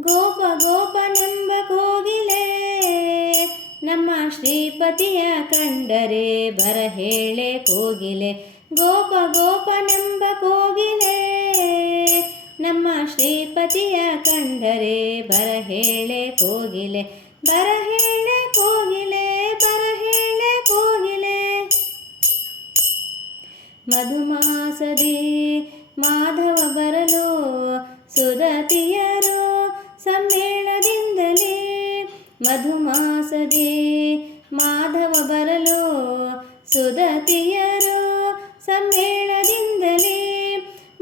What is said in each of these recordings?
ಗೋಪ ಗೋಪನೆಂಬ ಕೋಗಿಲೆ, ನಮ್ಮ ಶ್ರೀಪತಿಯ ಕಂಡರೆ ಬರ ಹೇಳೆ ಕೋಗಿಲೆ. ಗೋಪ ಗೋಪನೆಂಬ ಕೋಗಿಲೆ, ನಮ್ಮ ಶ್ರೀಪತಿಯ ಕಂಡರೆ ಬರ ಹೇಳೆ ಕೋಗಿಲೆ. ಬರ ಹೇಳೆ ಕೋಗಿಲೆ, ಬರ ಹೇಳೆ ಕೋಗಿಲೆ. ಮಧುಮಾಸದಿ ಮಾಧವ ಬರಲು ಸುದತಿಯರು ಸಮ್ಮೇಳದಿಂದಲೇ ಮಧುಮಾಸದೆ ಮಾಧವ ಬರಲು ಸುದತಿಯರು ಸಮ್ಮೇಳದಿಂದಲೇ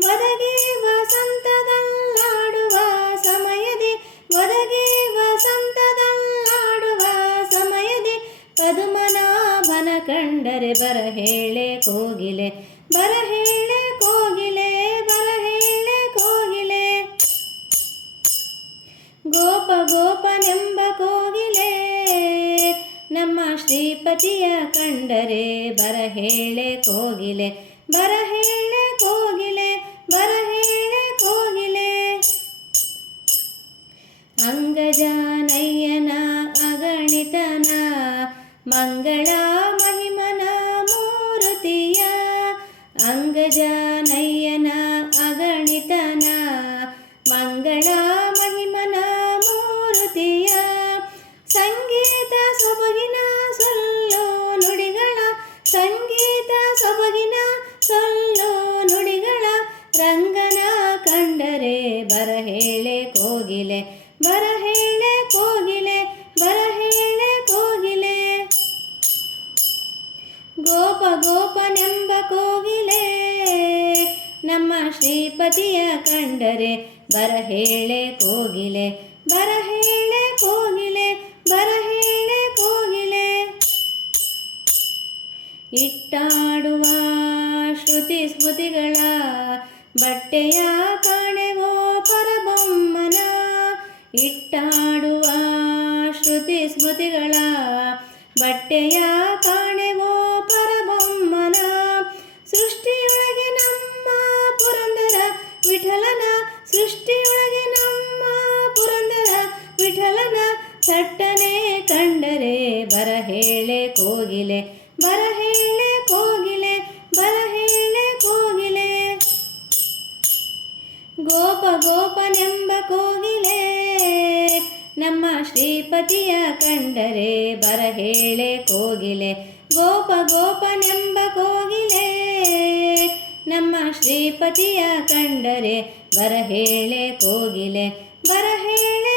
ಒದಗಿ ವಸಂತದಲ್ಲಾಡುವ ಸಮಯದಿ ಒದಗಿ ವಸಂತದಲ್ಲಾಡುವ ಸಮಯದಿ. ಪದುಮನಾಭನ ಕಂಡರೆ ಬರಹೇಳೆ ಕೋಗಿಲೆ ಬರಹೇಳೆ ಕೋಗಿಲೆ ಬರ ಗೋಪ ಗೋಪನೆಂಬ ಕೋಗಿಲೆ, ನಮ್ಮ ಶ್ರೀಪತಿಯ ಕಂಡರೆ ಬರ ಹೇಳೆ ಕೋಗಿಲೆ ಬರ ಹೇಳೆ ಕೋಗಿಲೆ ಬರ ಹೇಳೆ ಕೋಗಿಲೆ. ಅಂಗಜಾನಯ್ಯನ ಅಗಣಿತನ, ಮಂಗಳ ಮಹಿಮನ ಮೂರುತಿಯ. ಅಂಗಜಾನಯ್ಯನ ಅಗಣಿತನ, ಮಂಗಳ ಗೋಪನೆಂಬ ಕೋಗಿಲೆ, ನಮ್ಮ ಶ್ರೀಪತಿಯ ಕಂಡರೆ ಬರ ಹೇಳೆ ಕೋಗಿಲೆ ಬರ ಹೇಳೆ ಕೋಗಿಲೆ ಬರ ಹೇಳೆ ಕೋಗಿಲೆ. ಇಟ್ಟಾಡುವ ಶ್ರುತಿ ಸ್ಮೃತಿಗಳ, ಬಟ್ಟೆಯ ಕಾಣೆವೋ ಪರಬೊಮ್ಮನ. ಇಟ್ಟಾಡುವ ಶ್ರುತಿ ಸ್ಮೃತಿಗಳ, ಬಟ್ಟೆಯ ಕಾಣೆವೋ ಸೃಷ್ಟಿಯೊಳಗೆ ನಮ್ಮ ಪುರಂದರ ವಿಠಲನ ಥಟ್ಟನೆ ಕಂಡರೆ, ಬರ ಹೇಳೆ ಕೋಗಿಲೆ, ಬರ ಹೇಳೆ ಕೋಗಿಲೆ, ಬರ ಹೇಳೆ ಕೋಗಿಲೆ. ಗೋಪ ಗೋಪನೆಂಬ ಕೋಗಿಲೆ, ನಮ್ಮ ಶ್ರೀಪತಿಯ ಕಂಡರೆ, ಬರ ಹೇಳೆ ಕೋಗಿಲೆ. ಗೋಪ ಗೋಪನೆಂಬ ನಮ್ಮ ಶ್ರೀಪತಿಯ ಕಂಡರೆ ಬರ ಹೇಳೆ ಕೋಗಿಲೆ ಬರ ಹೇಳೆ